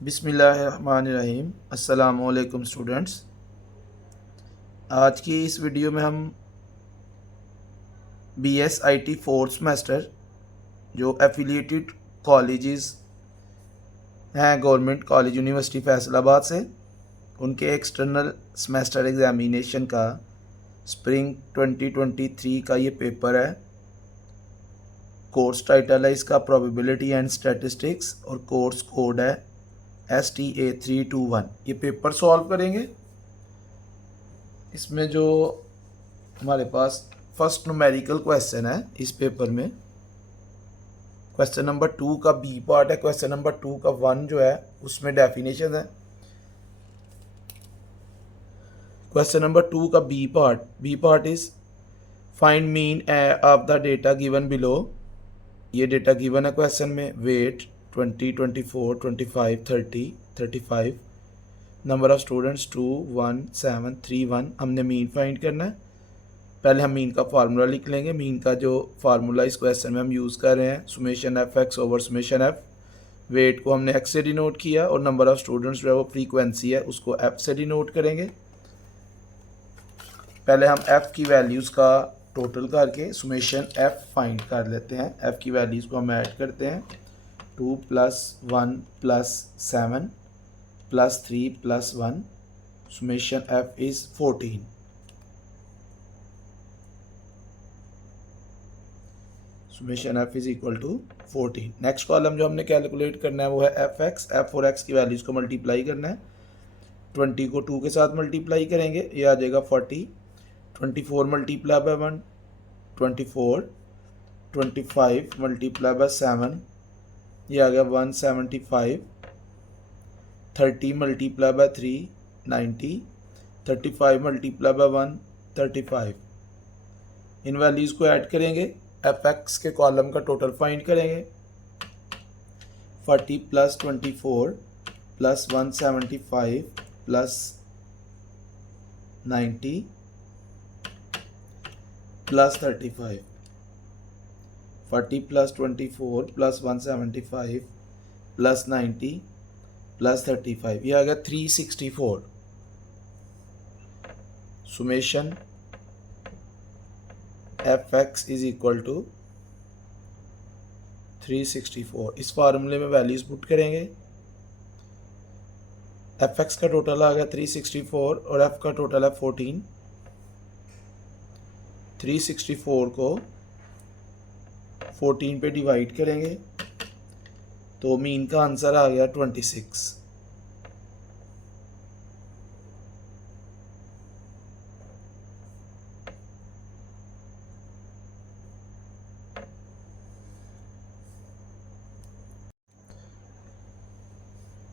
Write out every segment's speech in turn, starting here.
बिस्मिल्लाहिर्रहमानिर्रहीम। अस्सलामुअलैकुम स्टूडेंट्स। आज की इस वीडियो में हम BSIT फोर्थ सेमेस्टर जो एफिलिएटेड कॉलेजेस हैं गवर्नमेंट कॉलेज यूनिवर्सिटी फैसलाबाद से, उनके एक्सटर्नल सेमेस्टर एग्जामिनेशन का स्प्रिंग 2023 का ये पेपर है। कोर्स टाइटल है इसका प्रोबेबिलिटी एंड स्टैटिस्टिक्स और कोर्स कोड है STA 321। ये पेपर सॉल्व करेंगे। इसमें जो हमारे पास फर्स्ट न्यूमेरिकल क्वेश्चन है इस पेपर में, क्वेश्चन नंबर 2 का बी पार्ट है। क्वेश्चन नंबर 2 का 1 जो है उसमें डेफिनेशन है। क्वेश्चन नंबर 2 का B part is find mean of the data given below. ये डेटा गिवन है क्वेश्चन में। Weight 20, 24, 25, 30, 35, number of students 2, 1, 7, 3, 1। हमने मीन फाइंड करना है। पहले हम मीन का फार्मूला लिख लेंगे। मीन का जो फार्मूला इस क्वेश्चन में हम यूज़ कर रहे हैं, summation f x over summation f. Weight को हमने एक्स से डिनोट किया और नंबर ऑफ स्टूडेंट्स जो है वो फ्रीक्वेंसी है, उसको एफ से डिनोट करेंगे। पहले हम एफ की वैल्यूज़ का टोटल करके सुमेशन एफ फाइंड कर लेते हैं। एफ की वैल्यूज़ को हम ऐड करते हैं। 2 + 1 + 7 + 3 + 1, summation f is 14। Summation f is equal to 14। Next column जो हमने कैलकुलेट करना है वो है एफ एक्स। एफ और एक्स की वैल्यूज़ को मल्टीप्लाई करना है। 20 को 2 के साथ मल्टीप्लाई करेंगे, ये आ जाएगा 40। 24 मल्टीप्लाई बाय 1 24। 25 मल्टीप्लाई बाय 7, ये आ गया 175। 30 multiply by 3 90। 35 multiply by 1 35। In values को ऐड करेंगे, एफ एक्स के कॉलम का टोटल फाइंड करेंगे। 40 + 24 + 175 + 90 + 35। 40 + 24 + 175 + 90 + 35, ये आ गया 364। Summation f x is equal to 364। इस फार्मूले में वैल्यूज पुट करेंगे। एफ एक्स का टोटल आ गया 364 और एफ का टोटल है 14। 364 को 14 पे डिवाइड करेंगे तो मीन का आंसर आ गया 26।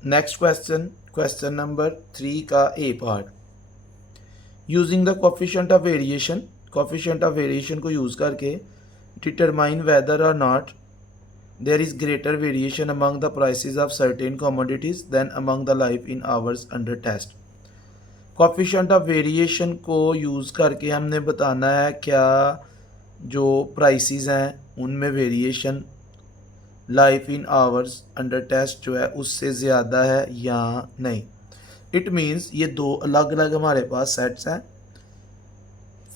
नेक्स्ट क्वेश्चन नंबर 3 का A part. Using the coefficient of variation को यूज़ करके determine whether or not there is greater variation among the prices of certain commodities than among the life in hours under test. Coefficient of variation को use करके हमने बताना है क्या जो prices हैं उनमें variation life in hours under test जो है उससे ज़्यादा है या नहीं। इट मीन्स ये दो अलग अलग हमारे पास सेट्स हैं।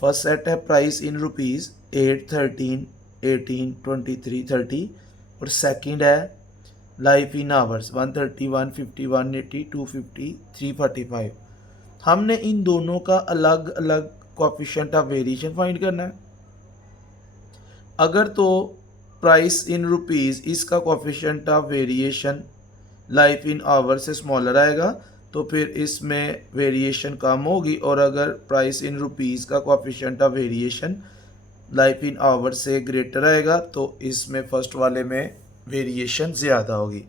फर्स्ट सेट है प्राइस इन रुपीज़ 8, 13, 18, 23, 30 और सेकंड है लाइफ इन आवर्स 130, 150, 180, 250, 345। हमने इन दोनों का अलग अलग कोएफिशिएंट ऑफ वेरिएशन फाइंड करना है। अगर तो प्राइस इन रुपीज़ इसका coefficient of variation life in hour से स्मॉलर आएगा तो फिर इसमें वेरिएशन कम होगी, और अगर प्राइस इन रुपीज़ का coefficient of variation life in hour से ग्रेटर आएगा तो इसमें फर्स्ट वाले में वेरिएशन ज़्यादा होगी।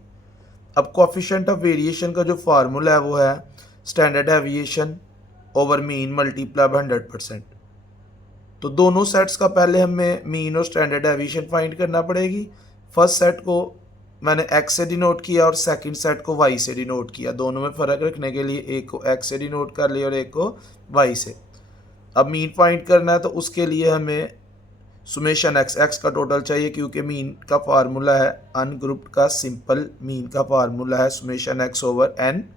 अब कोएफिशिएंट ऑफ वेरिएशन का जो फार्मूला है वो है standard deviation over mean multiply by 100%। तो दोनों सेट्स का पहले हमें मीन और स्टैंडर्ड डेविएशन फाइंड करना पड़ेगी। फर्स्ट सेट को मैंने x से डिनोट किया और सेकंड सेट को y से डिनोट किया। दोनों में फ़र्क रखने के लिए एक को x से डिनोट कर लिया और एक को y से। अब मीन फाइंड करना है तो उसके लिए हमें सुमेशन एक्स, एक्स का टोटल चाहिए क्योंकि मीन का फार्मूला है अनग्रुप्ड का, सिंपल मीन का फार्मूला है सुमेशन एक्स ओवर एन।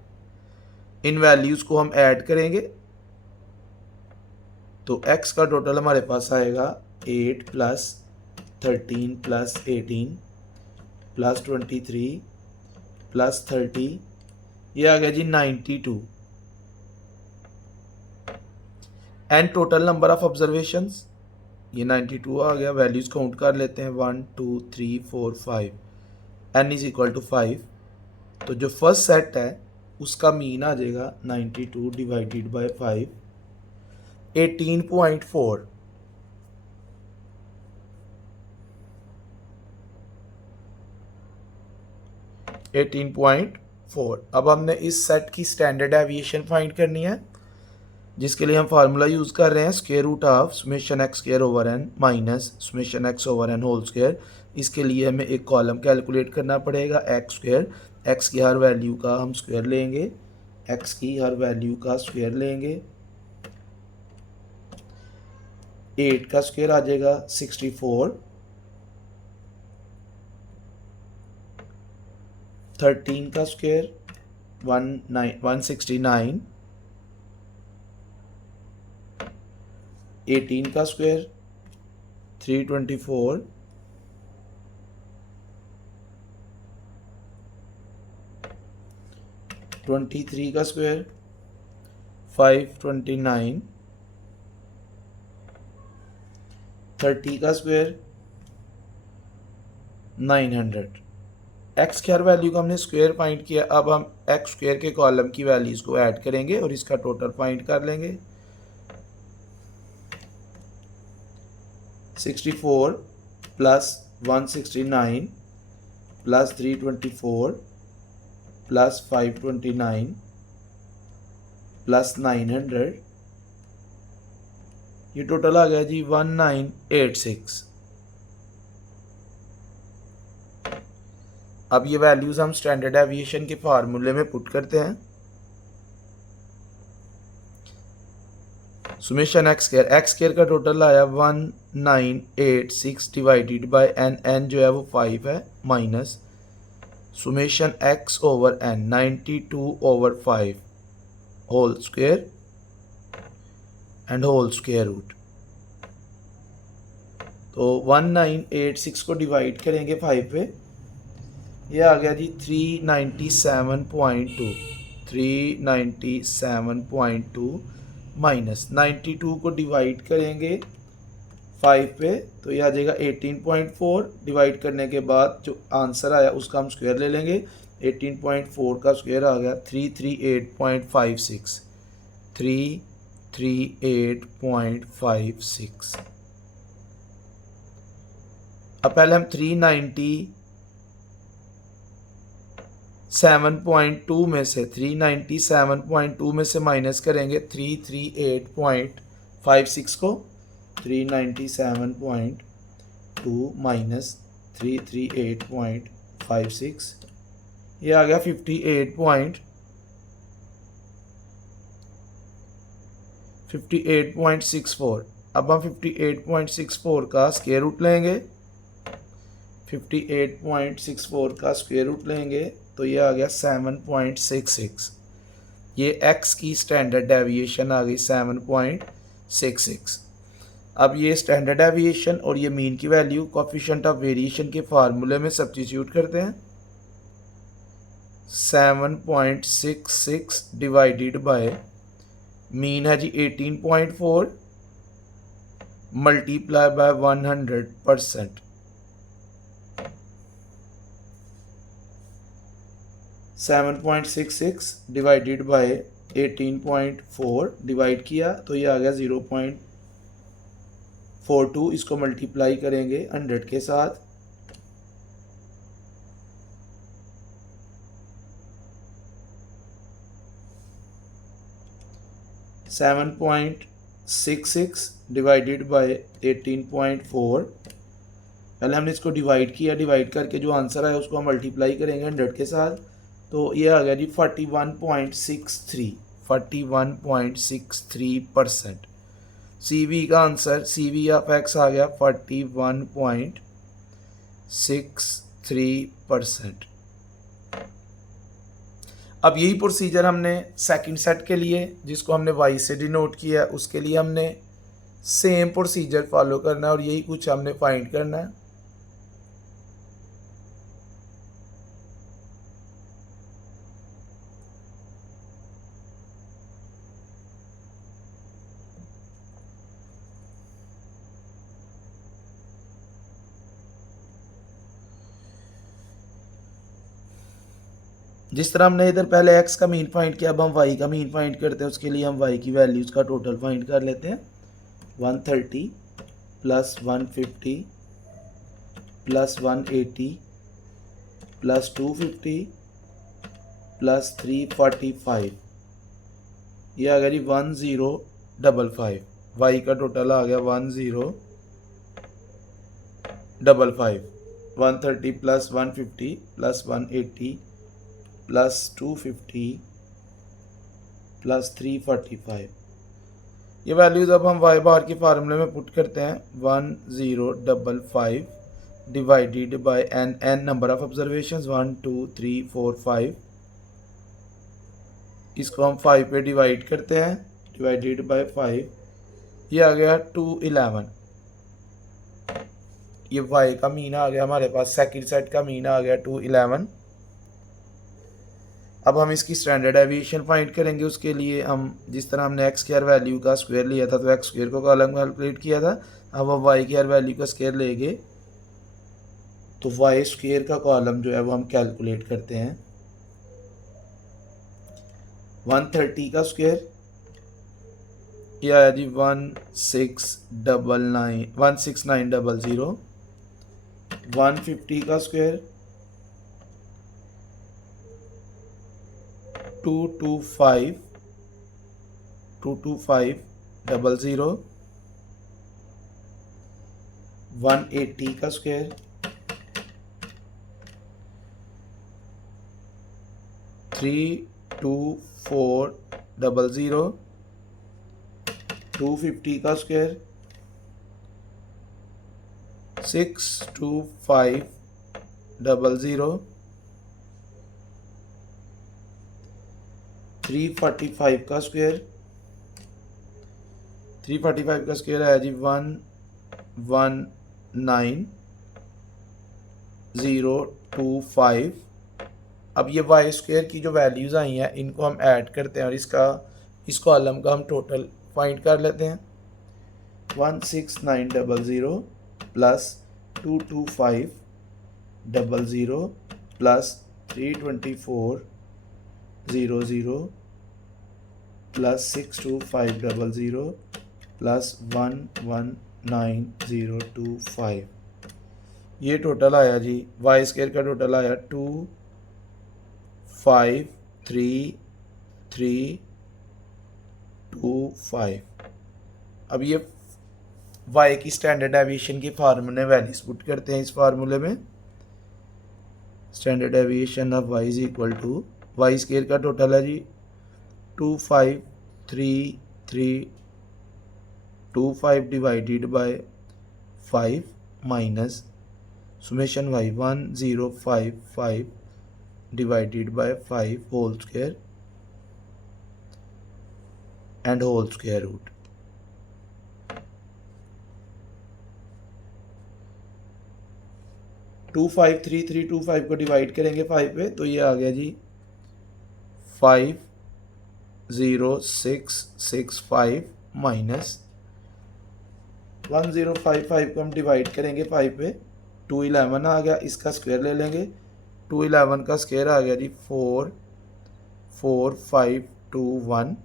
इन वैल्यूज़ को हम ऐड करेंगे तो एक्स का टोटल हमारे पास आएगा 8 प्लस 13 प्लस 18 प्लस 23 प्लस 30, ये आ गया जी 92। And total number of observations, ये 92 आ गया। वैल्यूज काउंट कर लेते हैं 1 2 3 4 5, एन इज इक्वल टू 5। तो जो फर्स्ट सेट है उसका मीन आ जाएगा 92 डिवाइडेड बाय 5, 18.4। अब हमने इस सेट की स्टैंडर्ड एविएशन फाइंड करनी है, जिसके लिए हम फार्मूला यूज़ कर रहे हैं square root of summation x square over n minus summation x over n whole square. इसके लिए हमें एक कॉलम कैलकुलेट करना पड़ेगा एक्स स्क्वायर। एक्स की हर वैल्यू का हम स्क्वायर लेंगे, एक्स की हर वैल्यू का स्क्वायर लेंगे। 8 का स्क्वायर आ जाएगा 64, 13 का स्क्वायर 169, 18 का स्क्वायर 324, 23 का स्क्वायर 529, 30 का स्क्वायर 900। एक्स की हर वैल्यू का हमने स्क्वायर फाइंड किया। अब हम एक्स स्क्वायर के कॉलम की वैल्यूज़ को ऐड करेंगे और इसका टोटल फाइंड कर लेंगे। 64 प्लस 169 प्लस 324 प्लस 529 प्लस 900, ये टोटल आ गया जी 1986। अब ये वैल्यूज हम स्टैंडर्ड एविएशन के फार्मूले में पुट करते हैं। सुमेशन एक्स स्क्वायर का टोटल आया 1986 डिवाइडेड बाय एन, एन जो है वो 5 है, minus summation x over n 92 over 5 whole square and whole square root. तो 1986 को डिवाइड करेंगे 5 पे, ये आ गया जी 397.2, 397.2 माइनस 92 को डिवाइड करेंगे 5 पे तो ये आ जाएगा 18.4। डिवाइड करने के बाद जो आंसर आया उसका हम स्क्वायर ले लेंगे। 18.4 का स्क्वायर आ गया 338.56, 338.56। अब पहले हम 397.2 में से 397.2 में से माइनस करेंगे 338.56 को। 397.2 माइनस 338.56, ये आ गया 58.64। अब हम 58.64 का स्क्वायर रूट लेंगे, 58.64 का स्क्वायर रूट लेंगे तो ये आ गया 7.66। ये x की स्टैंडर्ड डेविएशन आ गई 7.66। अब ये स्टैंडर्ड डेविएशन और ये मीन की वैल्यू कोएफिशिएंट ऑफ वेरिएशन के फार्मूले में सब्स्टिट्यूट करते हैं। 7.66 डिवाइडेड बाय मीन है जी 18.4 multiply by 100%। 7.66 divided by 18.4 divide किया तो ये आ गया 0.42। इसको मल्टीप्लाई करेंगे 100 के साथ, सेवन पॉइंट 66 डिवाइडेड बाय 18.4। पहले हमने इसको डिवाइड किया, डिवाइड करके जो आंसर आया उसको हम मल्टीप्लाई करेंगे 100 के साथ तो ये आ गया जी 41.63, 41.63%। CV का आंसर CV ऑफ एक्स आ गया 41.63%। अब यही प्रोसीजर हमने सेकंड सेट के लिए, जिसको हमने y से डिनोट किया है, उसके लिए हमने सेम प्रोसीजर फॉलो करना है और यही कुछ हमने फाइंड करना है। जिस तरह हमने इधर पहले x का मीन फाइंड किया, अब हम y का मीन फाइंड करते हैं। उसके लिए हम y की वैल्यूज़ का टोटल फाइंड कर लेते हैं। 130 प्लस 150 प्लस 180 प्लस 250 प्लस 345, ये आ गया जी 1055। y का टोटल आ गया 1055। 130 प्लस 150 प्लस 180 प्लस 250 प्लस 345, ये वैल्यूज़ अब हम y बार के फार्मूले में पुट करते हैं। 1055 divided bye n number of observations 1 2 3 4 5, इसको हम 5 पे डिवाइड करते हैं, डिवाइडेड बाय 5, ये आ गया 211। ये y का मीन आ गया हमारे पास, सेकंड सेट का मीन आ गया 211। अब हम इसकी स्टैंडर्ड डेविएशन फाइंड करेंगे। उसके लिए हम जिस तरह हमने एक्स की हर वैल्यू का स्क्वायर लिया था, तो एक्स स्क्वायर को कॉलम कैलकुलेट किया था। अब हम वाई की हर वैल्यू का स्क्वायर लेंगे, तो वाई स्क्वायर का कॉलम जो है वो हम कैलकुलेट करते हैं। 130 का स्क्वायर, ये आया जी 16900। 150 का स्क्वायर 22500। 180 का स्क्वायर 32400। 250 का स्क्वायर 62500। 345 का स्क्वायर, 345 का स्क्वायर है जी 119,025। अब ये वाई स्क्वायर की जो वैल्यूज़ आई हैं, इनको हम ऐड करते हैं और इस कॉलम का हम टोटल फाइंड कर लेते हैं। 16900 प्लस 22500 प्लस 32400 प्लस 62500 प्लस 119,025, ये टोटल आया जी। वाई स्क्वायर का टोटल आया 25325। अब ये वाई की स्टैंडर्ड डेविएशन के फार्मूले वैल्यूज पुट करते हैं। इस फार्मूले में standard deviation of y is equal to, y square का टोटल है जी 25325 divided by 5 minus summation y 1055 divided by 5 whole square and whole square root. Two 5325 को डिवाइड करेंगे 5 पे, तो ये आ गया जी 50665 माइनस 1055 को हम डिवाइड करेंगे 5 पे, 211 आ गया। इसका स्क्वायर ले लेंगे, 211 का स्क्वायर आ गया जी 44521।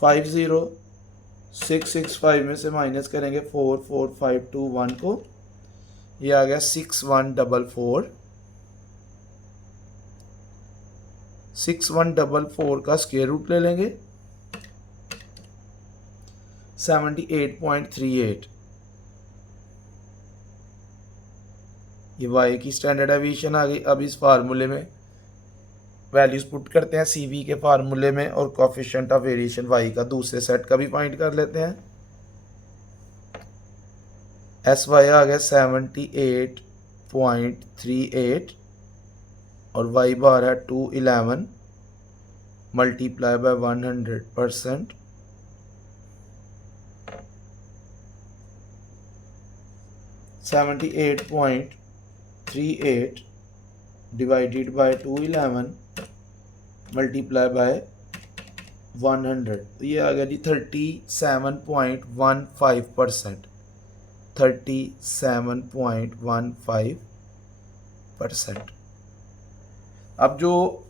50665 में से माइनस करेंगे 44521 को, ये आ गया 6144। 6144 का स्क्वायर रूट ले लेंगे 78.38। ये वाई की स्टैंडर्ड डेविएशन आ गई। अब इस फार्मूले में वैल्यूज़ पुट करते हैं CV के फार्मूले में और कोफिशिएंट ऑफ वेरिएशन Y का दूसरे सेट का भी फाइंड कर लेते हैं। SY आ गया 78.38 और Y बार है 211 multiply by 100%, 78.38 divided by 211 multiply by 100, तो ये आ गया जी 37.15%, 37.15%। अब जो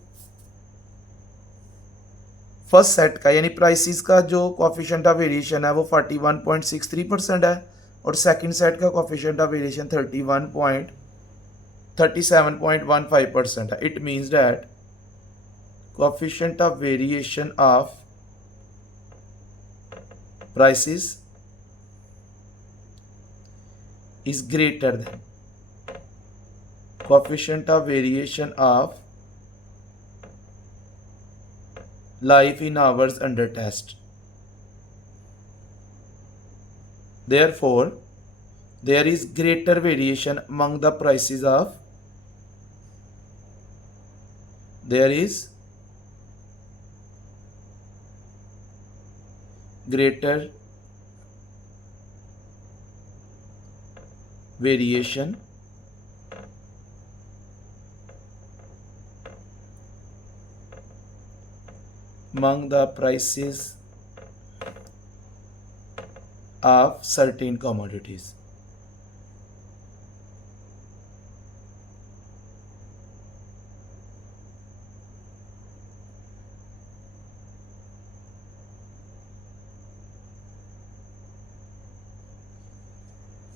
फर्स्ट सेट का यानी प्राइसेस का जो कोफिशिएंट ऑफ वेरिएशन है वो 41.63% है और सेकंड सेट का कोफिशिएंट ऑफ वेरिएशन 37.15% है। It means that coefficient of variation of prices is greater than coefficient of variation of life in hours under test. Therefore, there is greater variation among the prices of greater variation among the prices of certain commodities.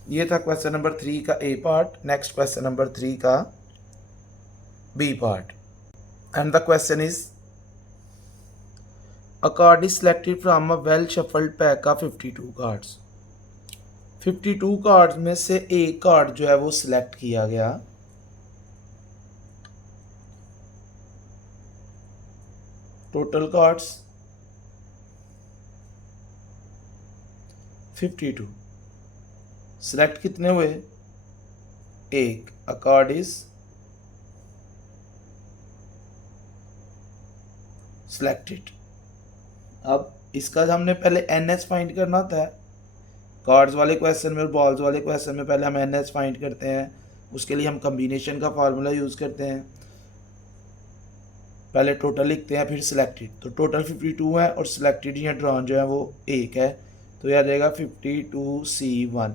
ये था question number 3 का A part. Next question number 3 का B part, and the question is a card is selected from a well shuffled pack of 52 cards. 52 cards में से एक card जो है वो सिलेक्ट किया गया। टोटल कार्ड्स 52, सिलेक्ट कितने हुए? एक। अ कार्ड इज सिलेक्टेड। अब इसका हमने पहले NH फाइंड करना होता है। कार्ड्स वाले क्वेश्चन में और बॉल्स वाले क्वेश्चन में पहले हम NH फाइंड करते हैं। उसके लिए हम कम्बिनेशन का फार्मूला यूज़ करते हैं। पहले टोटल लिखते हैं फिर सिलेक्टेड। तो टोटल 52 है और सिलेक्टेड या ड्रॉन जो है वो एक है, तो यह आ जाएगा 52C1।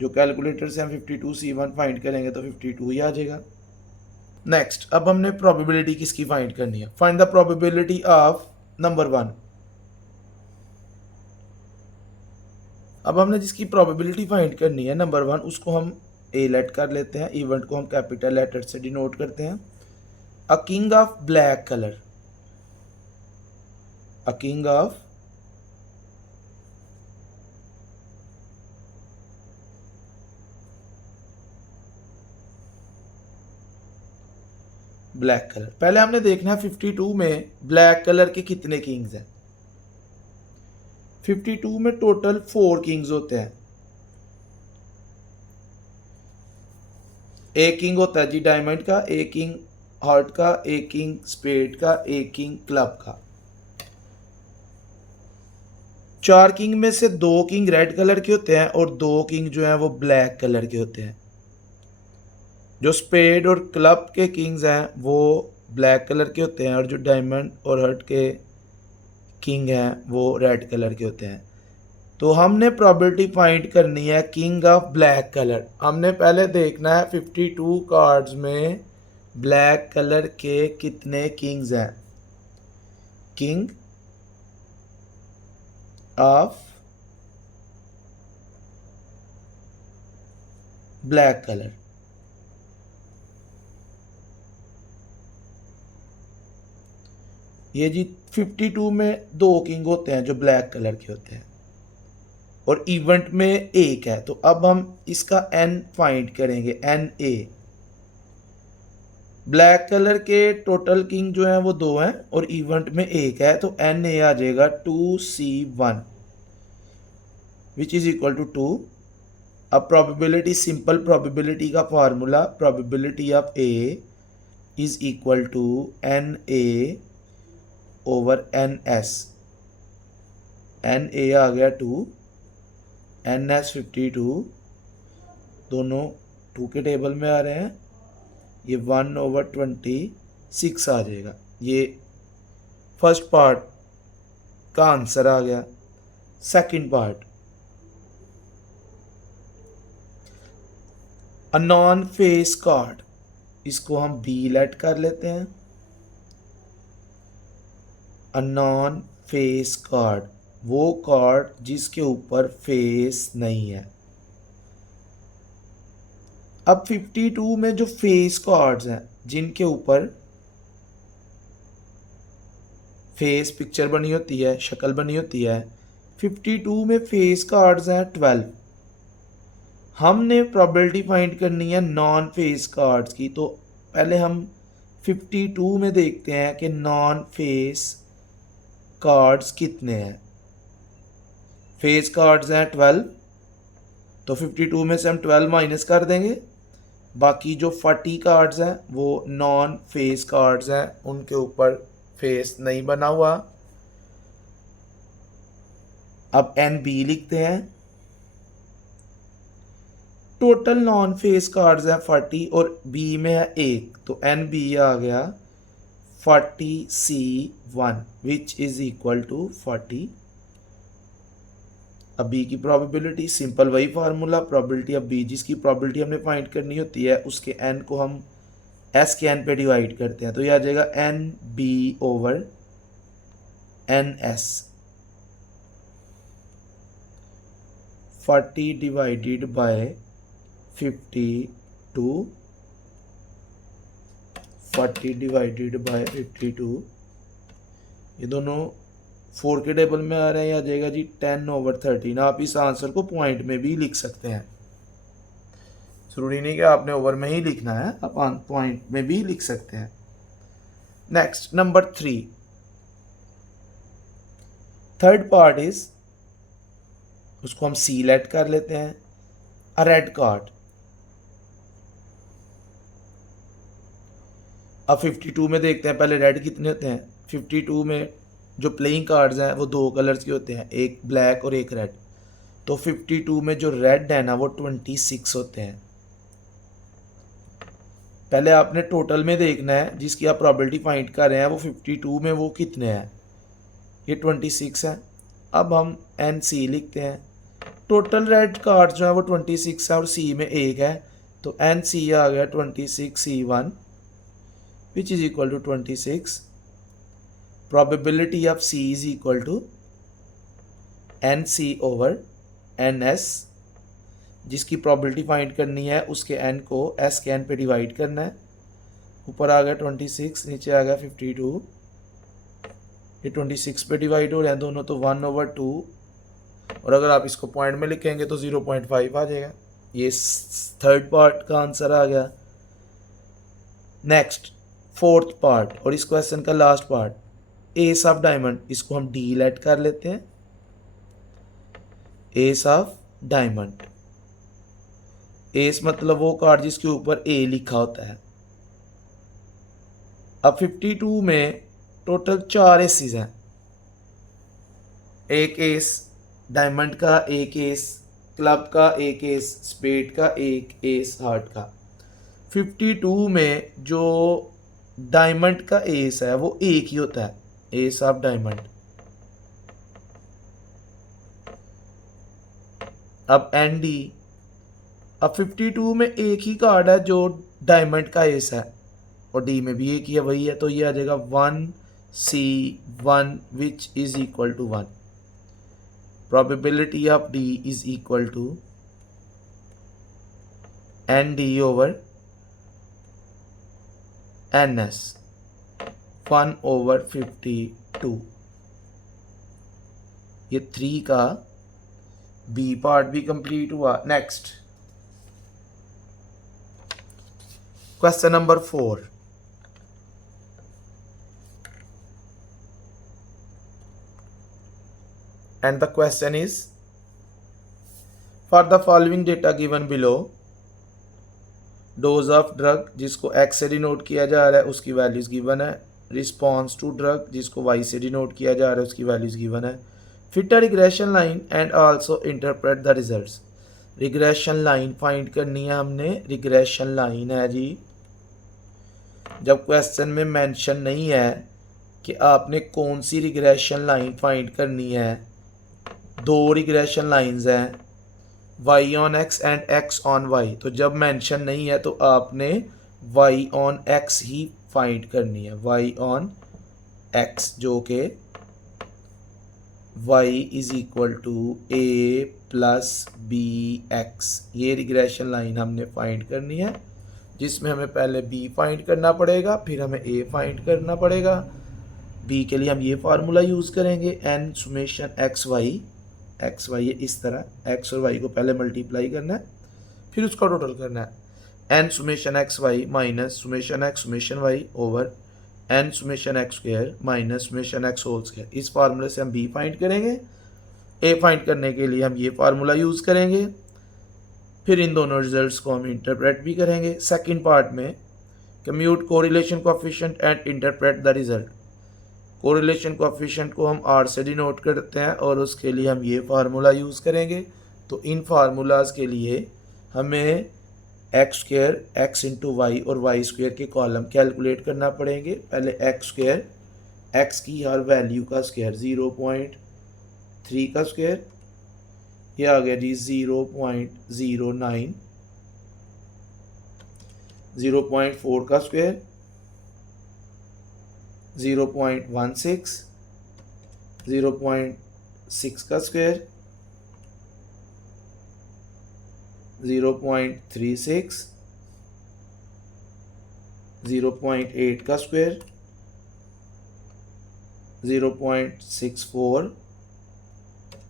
जो कैलकुलेटर से हम 52C1 फाइंड करेंगे तो 52 ही आ जाएगा। नेक्स्ट, अब हमने प्रोबेबिलिटी किसकी फाइंड करनी है? Find the probability of number 1। अब हमने जिसकी प्रोबेबिलिटी फाइंड करनी है नंबर 1, उसको हम ए लेट कर लेते हैं। इवेंट को हम कैपिटल लेटर से डिनोट करते हैं। A king of black colour, a king of black colour. पहले हमने देखना है 52 में ब्लैक कलर के कितने किंग्स हैं। 52 में टोटल 4 किंग्स होते हैं। एक किंग होता है जी डायमंड का, एक किंग हार्ट का, एक किंग स्पेड का, एक किंग क्लब का। 4 किंग में से 2 किंग रेड कलर के होते हैं और 2 किंग जो हैं वो ब्लैक कलर के होते हैं। जो स्पेड और क्लब के किंग्स हैं वो ब्लैक कलर के होते हैं और जो डायमंड और हार्ट के किंग हैं वो रेड कलर के होते हैं। तो हमने प्रॉबिलिटी फाइंड करनी है किंग ऑफ ब्लैक कलर। हमने पहले देखना है 52 कार्ड्स में ब्लैक कलर के कितने किंग्स हैं। किंग ऑफ ब्लैक कलर, ये जी 52 में 2 किंग होते हैं जो ब्लैक कलर के होते हैं और इवेंट में एक है। तो अब हम इसका n फाइंड करेंगे, NA। ब्लैक कलर के टोटल किंग जो है वो 2 हैं और इवेंट में 1 है, तो एन ए आ जाएगा 2C1 which is equal to 2। अब प्रोबेबिलिटी, सिंपल प्रोबेबिलिटी का formula, probability of A is equal to N A over N S. N A आ गया 2, एन एस 52, दोनों 2 के टेबल में आ रहे हैं, ये 1/26 आ जाएगा। ये फर्स्ट पार्ट का आंसर आ गया। Second part, a non face card, इसको हम बी लेट कर लेते हैं। अ नॉन फेस कार्ड, वो कार्ड जिसके ऊपर फेस नहीं है। अब 52 में जो फेस कार्ड्स हैं जिनके ऊपर फेस पिक्चर बनी होती है, शक्ल बनी होती है, 52 में फेस कार्ड्स हैं 12। हमने प्रोबेबिलिटी फाइंड करनी है नॉन फेस कार्ड्स की, तो पहले हम 52 में देखते हैं कि नॉन फेस कार्ड्स कितने हैं। फेस कार्ड्स हैं 12, तो 52 में से हम 12 माइनस कर देंगे, बाकी जो 40 कार्ड्स हैं वो नॉन फेस कार्ड्स हैं, उनके ऊपर फेस नहीं बना हुआ। अब एन बी लिखते हैं। टोटल नॉन फेस कार्ड्स हैं 40 और बी में है 1, तो एन बी आ गया 40C1 which is equal to 40। अब बी की प्रोबेबिलिटी, सिंपल वही फार्मूला, प्रोबेबिलिटी ऑफ बी, जिसकी प्रोबेबिलिटी हमने फाइंड करनी होती है उसके एन को हम एस के एन पे डिवाइड करते हैं, तो ये आ जाएगा n B over N S. 40 divided by 52, 40 divided by 52, ये दोनों 4 के टेबल में आ रहे हैं, आ जाएगा जी 10/13। आप इस आंसर को पॉइंट में भी लिख सकते हैं, जरूरी नहीं कि आपने ओवर में ही लिखना है, आप पॉइंट में भी लिख सकते हैं। Next, number 3, third part is, उसको हम सी लेट कर लेते हैं, अ रेड कार्ड। अब 52 में देखते हैं पहले रेड कितने होते हैं। 52 में जो प्लेइंग कार्ड्स हैं वो 2 कलर्स के होते हैं, एक ब्लैक और एक रेड, तो 52 में जो रेड है ना वो 26 होते हैं। पहले आपने टोटल में देखना है, जिसकी आप प्रोबेबिलिटी फाइंड कर रहे हैं वो 52 में वो कितने हैं, ये 26 है। अब हम एन सी लिखते हैं। टोटल रेड कार्ड जो है वो 26 है और सी में 1 है, तो एन सी आ गया 26C1 which is equal to 26। Probability of C is equal to n C over N S, जिसकी प्रोबेबिलिटी फाइंड करनी है उसके एन को एस के एन पे डिवाइड करना है। ऊपर आ गया 26, नीचे आ गया 52, ये 26 पे डिवाइड हो रहे हैं दोनों, तो 1/2, और अगर आप इसको पॉइंट में लिखेंगे तो 0.5 आ जाएगा। ये थर्ड पार्ट का आंसर आ गया। नेक्स्ट, फोर्थ पार्ट और इस क्वेश्चन का last part, S of diamond, इसको हम डी लेट कर लेते हैं। एस ऑफ डायमंड, एस मतलब वो कार्ड जिसके ऊपर ए लिखा होता है। अब 52 में टोटल 4 एसेस हैं, एक एस डायमंड का, एक एस क्लब का, एक एस स्पेड का, एक एस हार्ट का। 52 में जो डायमंड का एस है वो एक ही होता है, एस ऑफ डायमंड। अब एन डी, अब 52 में एक ही कार्ड है जो डायमंड का एस है और डी में भी एक ही है, वही है, तो ये आ जाएगा 1C1 which is equal to 1। Probability of D is equal to n D over N S, 1/52। ये 3 का बी पार्ट भी कंप्लीट हुआ। Next, question number 4, and the question is for the following data given below dose of drug जिसको x से denote किया जा रहा है उसकी वैल्यूज गिवन है, रिस्पॉन्स टू ड्रग जिसको वाई से डिनोट किया जा रहा है उसकी वैल्यूज गिवन है, fit a regression line and also interpret the results. Regression line find करनी है हमने, रिग्रेशन लाइन है जी, जब क्वेश्चन में मेंशन नहीं है कि आपने कौन सी रिग्रेशन लाइन फाइंड करनी है, दो रिग्रेशन लाइंस हैं y on x and x on y, तो जब मेंशन नहीं है तो आपने y ऑन x ही फाइंड करनी है, y ऑन x जो कि y is equal to a plus b x, ये रिग्रेशन लाइन हमने फाइंड करनी है जिसमें हमें पहले b फाइंड करना पड़ेगा फिर हमें a फाइंड करना पड़ेगा। b के लिए हम ये फार्मूला यूज़ करेंगे n सुमेशन एक्स वाई इस तरह एक्स और वाई को पहले मल्टीप्लाई करना है फिर उसका टोटल करना है, n summation x y minus summation x summation y over n summation x square minus summation x whole square. इस फार्मूले से हम बी फाइंड करेंगे, ए फाइंड करने के लिए हम ये फार्मूला यूज़ करेंगे, फिर इन दोनों रिजल्ट्स को हम इंटरप्रेट भी करेंगे। सेकेंड पार्ट में commute correlation coefficient and interpret the result. Correlation coefficient को हम आर से डिनोट करते हैं और उसके लिए हम ये फार्मूला यूज़ करेंगे। तो इन फार्मूलाज के लिए हमें x square x into y और वाई स्क्वायर के कॉलम कैलकुलेट करना पड़ेंगे। पहले एक्स स्क्वायर एक्स की हर वैल्यू का स्क्वायर 0.3 का स्क्वायर, ये आ गया जी 0.09, 0.4 का स्क्वायर 0.16, 0.6 का स्क्वायर 0.36, 0.8 का स्क्वायर 0.64,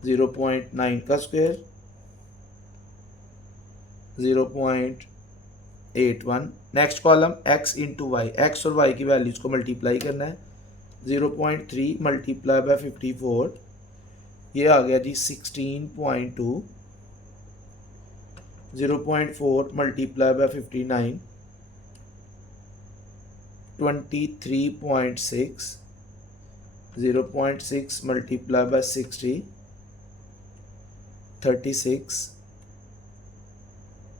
0.9 का square 0.81। Next column x into y, x और y की वैल्यूज को मल्टीप्लाई करना है, 0.3 मल्टीप्लाई बाय 54, ये आ गया जी 16.2, 0.4 multiply by 59, 23.6, 0.6 multiply by 60, 36,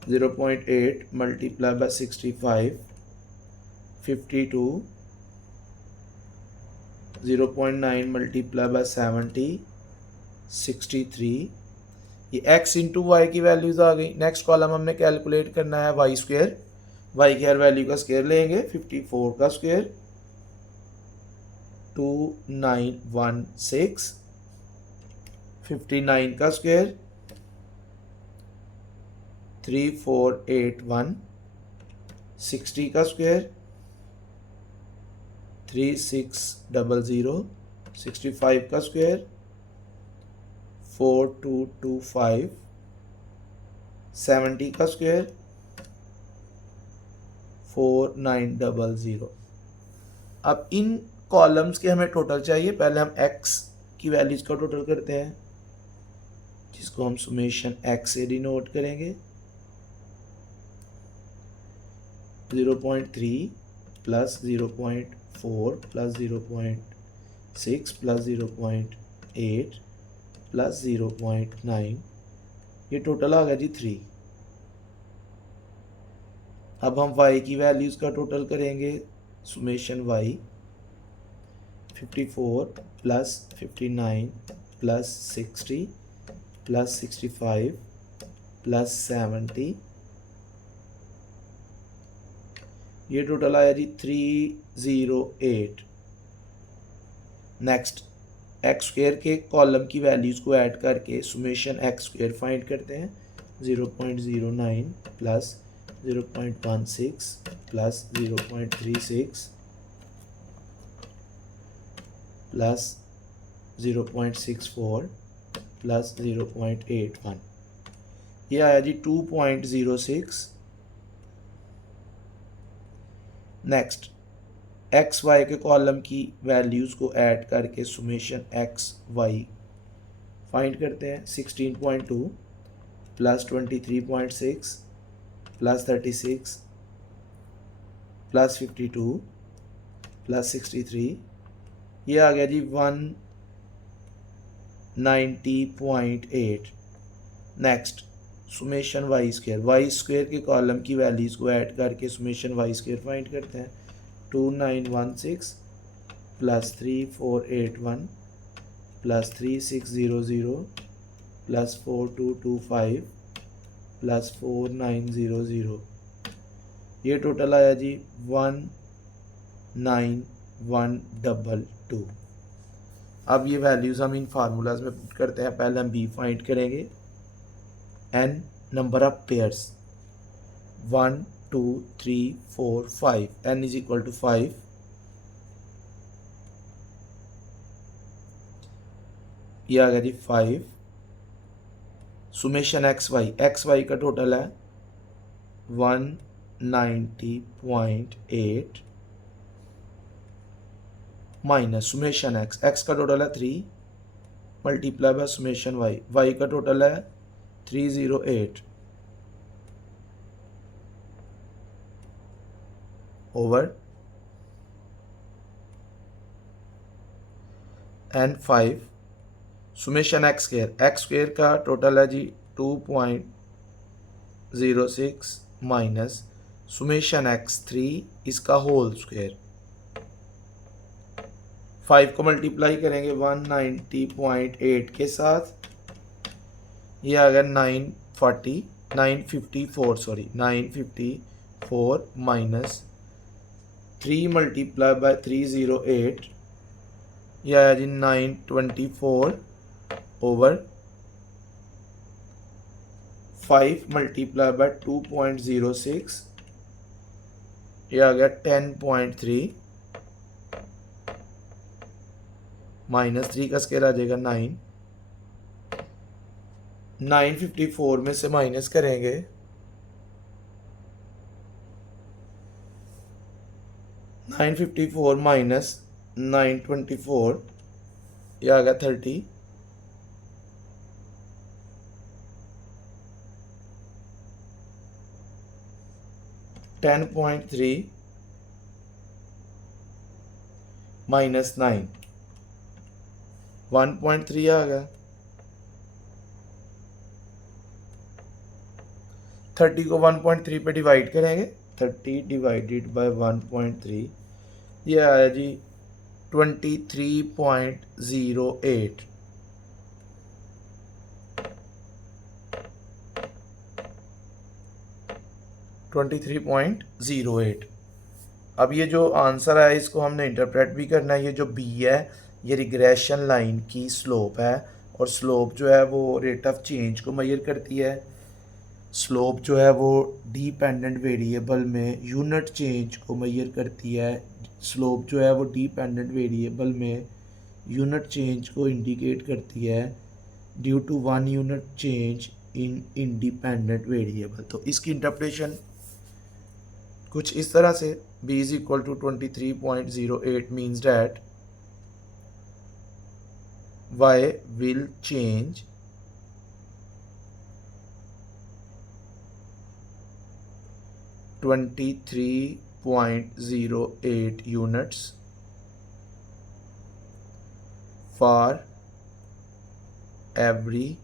0.8 multiply by 65, 52, 0.9 multiply by 70, 63। ये x इंटू वाई की वैल्यूज आ गई। नेक्स्ट कॉलम हमने कैलकुलेट करना है वाई स्क्वायर, वाई की हर वैल्यू का स्क्वायर लेंगे, 54 का स्क्वायर 2916, 59 का स्क्वायर 3481, 60 का स्क्वायर 3600, 65 का स्क्वायर 4225, 70 का स्क्वायर 4900। अब इन कॉलम्स के हमें टोटल चाहिए। पहले हम x की वैल्यूज का टोटल करते हैं जिसको हम सुमेशन x से डिनोट करेंगे, 0.3 प्लस 0.4 प्लस 0.6 प्लस 0.8 प्लस 0.9, ये टोटल आ गया जी 3। अब हम y की वैल्यूज़ का टोटल करेंगे, summation y 54 plus 59 plus 60 plus 65 plus 70, ये टोटल आया जी 308। नेक्स्ट एक्स स्क्वायर के कॉलम की वैल्यूज़ को ऐड करके सुमेशन एक्स स्क्वायर फाइंड करते हैं, 0.09 प्लस 0.16 प्लस 0.36 प्लस 0.64 प्लस 0.81, ये आया जी 2.06। नेक्स्ट एक्स वाई के कॉलम की वैल्यूज़ को ऐड करके सुमेशन एक्स वाई फाइंड करते हैं 16.2 प्लस 23.6 प्लस 36 प्लस 52 प्लस 63, ये आ गया जी 190.8। नेक्स्ट सुमेशन वाई स्क्वेयर के कॉलम की वैल्यूज़ को ऐड करके सुमेशन वाई स्क्वेयर फाइंड करते हैं 2916 प्लस 3481 प्लस 3600 प्लस 4225 प्लस 4900, ये टोटल आया जी 19122। अब ये वैल्यूज़ हम इन फार्मूलाज में पुट करते हैं। पहले हम बी फाइंड करेंगे, n number of pairs 1 2 3 4 5, n is equal to 5, ये आ गया जी 5। सुमेशन एक्स वाई का टोटल है 190.8 माइनस सुमेशन एक्स का टोटल है 3 मल्टीप्लाई बाय सुमेशन वाई का टोटल है 308 over n 5। Summation x square का टोटल है जी 2.06 माइनस सुमेशन एक्स 3 इसका होल स्क्वेयर। 5 को मल्टीप्लाई करेंगे 190.8 के साथ, ये आ गया 954 माइनस 3 मल्टीप्लाई बाय 308, ये आया जी 924 ओवर 5 मल्टीप्लाई बाय 2.06, ये आ गया 10.3 माइनस 3 का स्केल आ जाएगा 9। 954 में से माइनस करेंगे 954 माइनस 924, ये आ गया 30। 10.3 माइनस 9, 1.3 आ गया। 30 को 1.3 पे डिवाइड करेंगे, 30 डिवाइडेड बाय 1.3, ये आया जी 23.08। अब ये जो आंसर है इसको हमने इंटरप्रेट भी करना है। ये जो बी है ये रिग्रेशन लाइन की स्लोप है, और स्लोप जो है वो रेट ऑफ चेंज को मेजर करती है। स्लोप जो है वो डिपेंडेंट वेरिएबल में यूनिट चेंज को मेजर करती है। स्लोप जो है वो डिपेंडेंट वेरिएबल में यूनिट चेंज को इंडिकेट करती है due to 1 unit change in independent variable. तो इसकी इंटरप्रिटेशन कुछ इस तरह से, b is equal to 23.08 means that y will change .08 units for every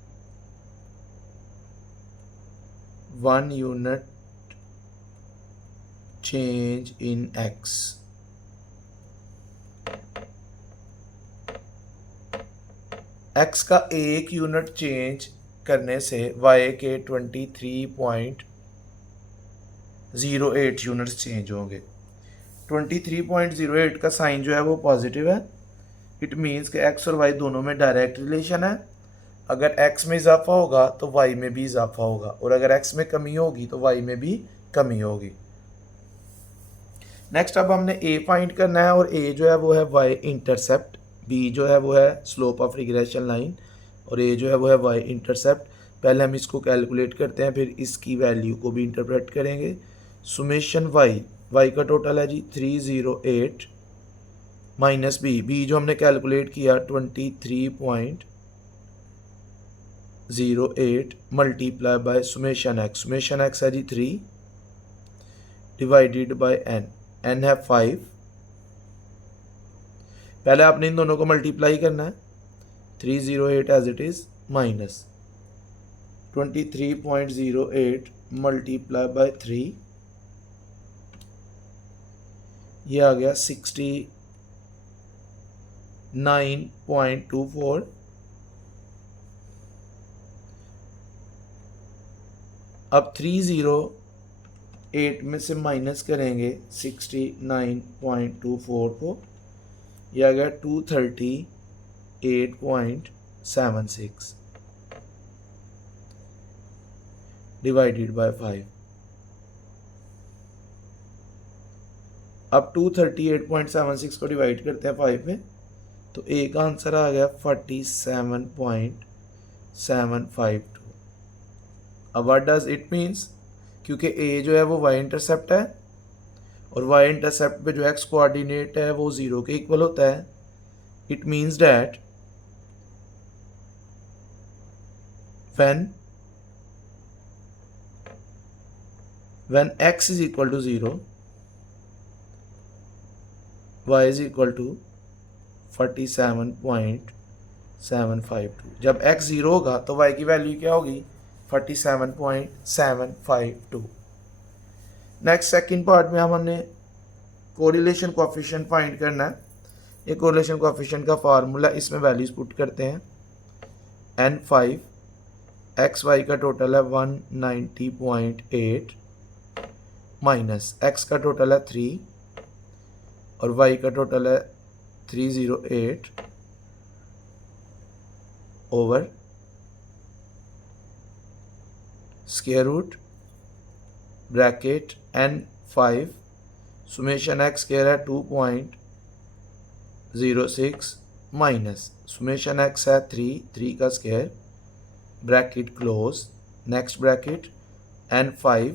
1 unit change in x। x का एक यूनिट चेंज करने से y के 23.08 यूनिट्स चेंज होंगे। 23.08 का साइन जो है वो पॉजिटिव है। इट मीन्स कि x और y दोनों में डायरेक्ट रिलेशन है। अगर x में इजाफा होगा तो y में भी इजाफा होगा, और अगर x में कमी होगी तो y में भी कमी होगी। नेक्स्ट अब हमने a फाइंड करना है, और a जो है वो है y इंटरसेप्ट, b जो है वो है स्लोप ऑफ रिग्रेशन लाइन, और a जो है वो है y इंटरसेप्ट। पहले हम इसको कैलकुलेट करते हैं, फिर इसकी वैल्यू को भी इंटरप्रेट करेंगे। सुमेशन y का टोटल है जी 308 माइनस b जो हमने कैलकुलेट किया 23.08 308 मल्टीप्लाई बाय सुमेशन एक्स है जी 3 डिवाइडेड बाय एन है 5। पहले आपने इन दोनों को मल्टीप्लाई करना है। 308 as it is minus 23.08 multiply by 3, ये आ गया 69.24। अब 308 में से माइनस करेंगे 69.24 को, यह आ गया 238.76 डिवाइडेड बाय 5। अब 238.76 को डिवाइड करते हैं 5 में, तो ए का आंसर आ गया 47.752। अब व्हाट डज इट मीन्स, क्योंकि ए जो है वो वाई इंटरसेप्ट है और वाई इंटरसेप्ट पे जो एक्स कोऑर्डिनेट है वो 0 के इक्वल होता है। It means that when x is equal to 0, y is equal to 47.752। जब x 0 होगा तो y की वैल्यू क्या होगी 47.752। नेक्स्ट सेकंड पार्ट में हमने कोरिलेशन कोएफिशिएंट फाइंड करना है। ये कोरिलेशन कोएफिशिएंट का फार्मूला, इसमें वैल्यूज पुट करते हैं। n5 एक्स वाई का टोटल है 190.8 माइनस एक्स का टोटल है 3 और वाई का टोटल है 308 over square root bracket n5 summation x square है 2.06 माइनस सुमेशन एक्स है 3 का square bracket close, next bracket n5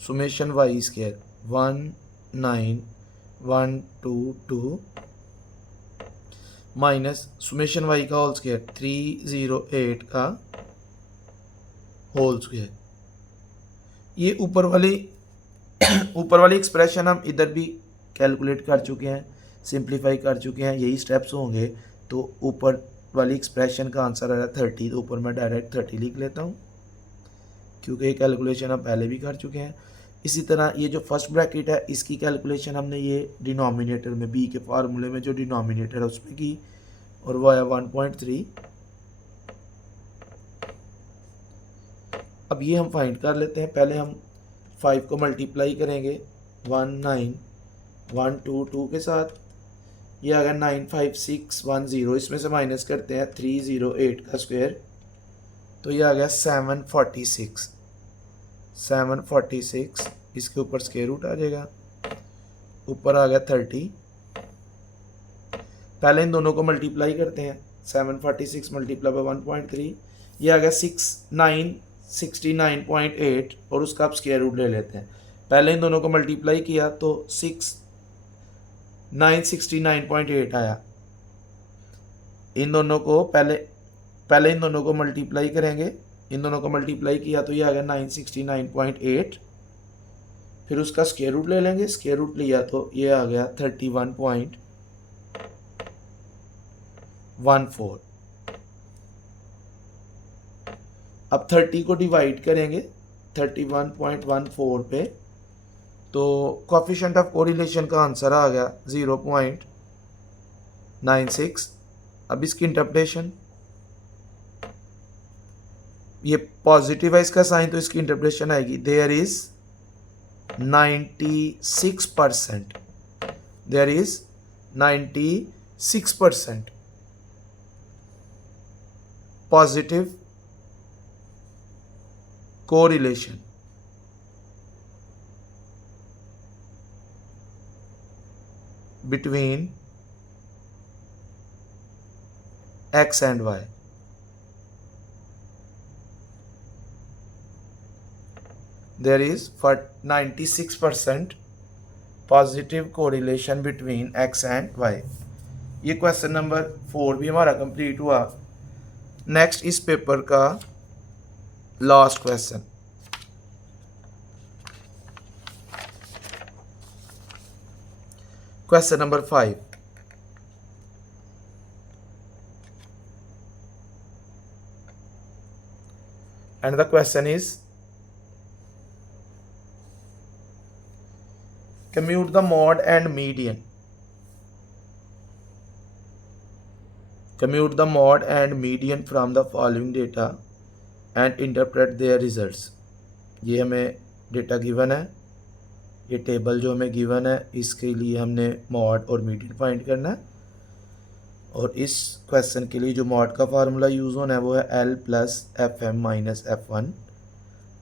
summation y square 19122 minus summation y का होल स्क्वायर 308 का होल स्क्वायर। ये ऊपर वाली एक्सप्रेशन हम इधर भी कैलकुलेट कर चुके हैं, सिंप्लीफाई कर चुके हैं, यही स्टेप्स होंगे। तो ऊपर वाली एक्सप्रेशन का आंसर आ रहा है 30, तो ऊपर मैं डायरेक्ट 30 लिख लेता हूँ क्योंकि ये कैलकुलेशन हम पहले भी कर चुके हैं। इसी तरह ये जो फर्स्ट ब्रैकेट है इसकी कैलकुलेशन हमने ये डिनोमिनेटर में बी के फार्मूले में जो डिनोमिनेटर है उसमें की और वो आया 1.3। अब ये हम फाइंड कर लेते हैं। पहले हम 5 को मल्टीप्लाई करेंगे 19122 के साथ, ये आ गया 95610। इसमें से माइनस करते हैं 308 का स्क्वायर, तो ये आ गया 746। इसके ऊपर स्क्वायर रूट आ जाएगा, ऊपर आ गया 30। पहले इन दोनों को मल्टीप्लाई करते हैं 746 मल्टीप्लाई बाय 1.3, ये आ गया 69.8 और उसका आप स्क्वायर रूट ले लेते हैं। पहले इन दोनों को मल्टीप्लाई किया तो 969.8 आया। इन दोनों को पहले इन दोनों को मल्टीप्लाई करेंगे, इन दोनों को मल्टीप्लाई किया तो ये आ गया 969.8, फिर उसका स्क्वायर रूट ले लेंगे, स्क्वायर रूट लिया तो ये आ गया 31.14। अब 30 को डिवाइड करेंगे 31.14 पे, तो कोएफिशिएंट ऑफ कोरिलेशन का आंसर आ गया 0.96। अब इसकी इंटरप्रिटेशन, ये पॉजिटिव है इसका साइन, तो इसकी इंटरप्रिटेशन आएगी there is 96%, there is 96% positive correlation between x and y। There is for 96% positive correlation between x and y। ये क्वेश्चन नंबर 4 भी हमारा कंप्लीट हुआ। नेक्स्ट इस पेपर का last question, question number 5, and the question is commute the mod and median. Commute the mod and median from the following data and interpret their results. ये हमें data given है, ये table जो हमें given है इसके लिए हमने मॉड और मीडियन फाइंड करना है। और इस क्वेश्चन के लिए जो मॉड का फार्मूला यूज़ होना है वो है L plus f m minus f one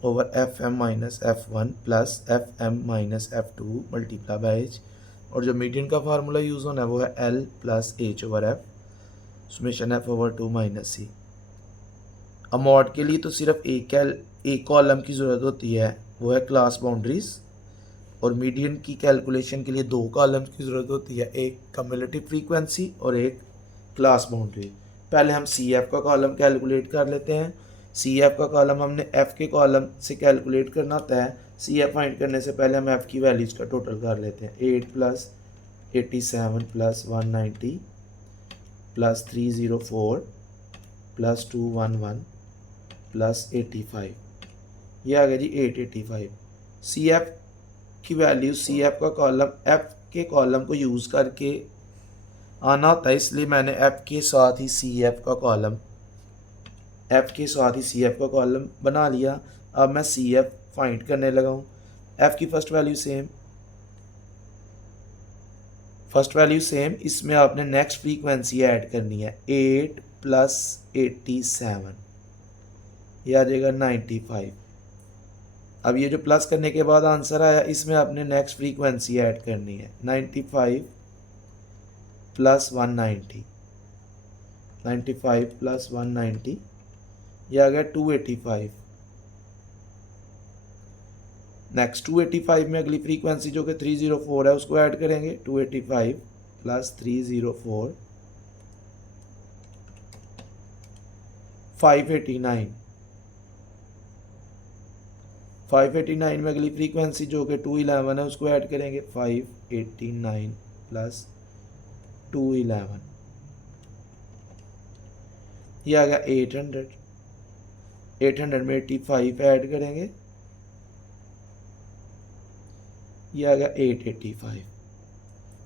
over f m minus f one plus f m minus f two multiply by h. और जो मीडियन का फार्मूला यूज़ होना है वो है L plus H over F summation F over two minus C. अब mod के लिए तो सिर्फ एक कॉलम की ज़रूरत होती है, वो है क्लास बाउंड्रीज। और मीडियन की कैलकुलेशन के लिए दो कॉलम्स की ज़रूरत होती है, एक कम्युलेटिव फ्रीक्वेंसी और एक क्लास बाउंड्री। पहले हम सी एफ का कॉलम कैलकुलेट कर लेते हैं। सी एफ का कॉलम हमने एफ़ के कॉलम से कैलकुलेट करना होता है। सी एफ फाइंड करने से पहले हम एफ़ की वैल्यूज़ का टोटल कर लेते हैं। 8 plus 87 plus 190 plus 304 plus 211 plus 85, ये आ गया जी 885। सी एफ की वैल्यू, सी एफ का कॉलम एफ के कॉलम को यूज़ करके आना होता है, इसलिए मैंने एफ के साथ ही सी एफ का कॉलम बना लिया। अब मैं सी एफ फाइंड करने लगा हूँ। एफ की फर्स्ट वैल्यू सेम, इसमें आपने नेक्स्ट फ्रीक्वेंसी ऐड करनी है 8 प्लस 87, ये आ जाएगा 95। अब ये जो प्लस करने के बाद आंसर आया, इसमें आपने नेक्स्ट फ्रीक्वेंसी ऐड करनी है 95 प्लस 190, 95 प्लस 190, ये आ गया 285। नेक्स्ट 285 में अगली फ्रीक्वेंसी जो कि 304 है उसको ऐड करेंगे। 285 प्लस 304 589, 589 में अगली फ्रीक्वेंसी जो कि 211 है उसको ऐड करेंगे। 589 प्लस 211, ये आ गया 800, 800 में 85 ऐड करेंगे, ये आ गया 885।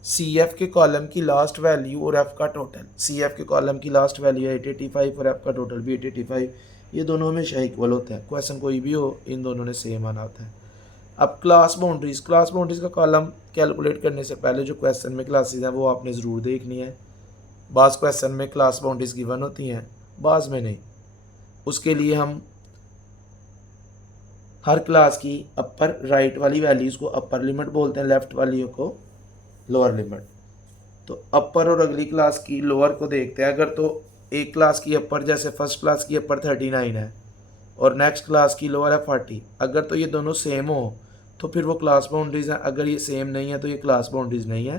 सी एफ के कॉलम की लास्ट वैल्यू और एफ का टोटल, सी एफ के कॉलम की लास्ट वैल्यू है 885 और एफ का टोटल भी 885, ये दोनों हमेशा इक्वल होते हैं। क्वेश्चन कोई भी हो, इन दोनों ने सेम आना होता है। अब क्लास बाउंड्रीज का कॉलम कैलकुलेट करने से पहले जो क्वेश्चन में क्लासेस हैं वो आपने ज़रूर देखनी है। बाज़ क्वेश्चन में क्लास बाउंड्रीज गिवन होती हैं, बाज़ में नहीं। उसके लिए हम हर क्लास की अपर राइट वाली वैल्यूज़ को अपर लिमिट बोलते हैं, लेफ़्ट वाली को लोअर लिमिट। तो अपर और अगली क्लास की लोअर को देखते हैं। अगर तो एक क्लास की अपर, जैसे फर्स्ट क्लास की अपर 39 है और नेक्स्ट क्लास की लोअर है 40, अगर तो ये दोनों सेम हो तो फिर वो क्लास बाउंड्रीज हैं। अगर ये सेम नहीं है तो ये क्लास बाउंड्रीज नहीं है।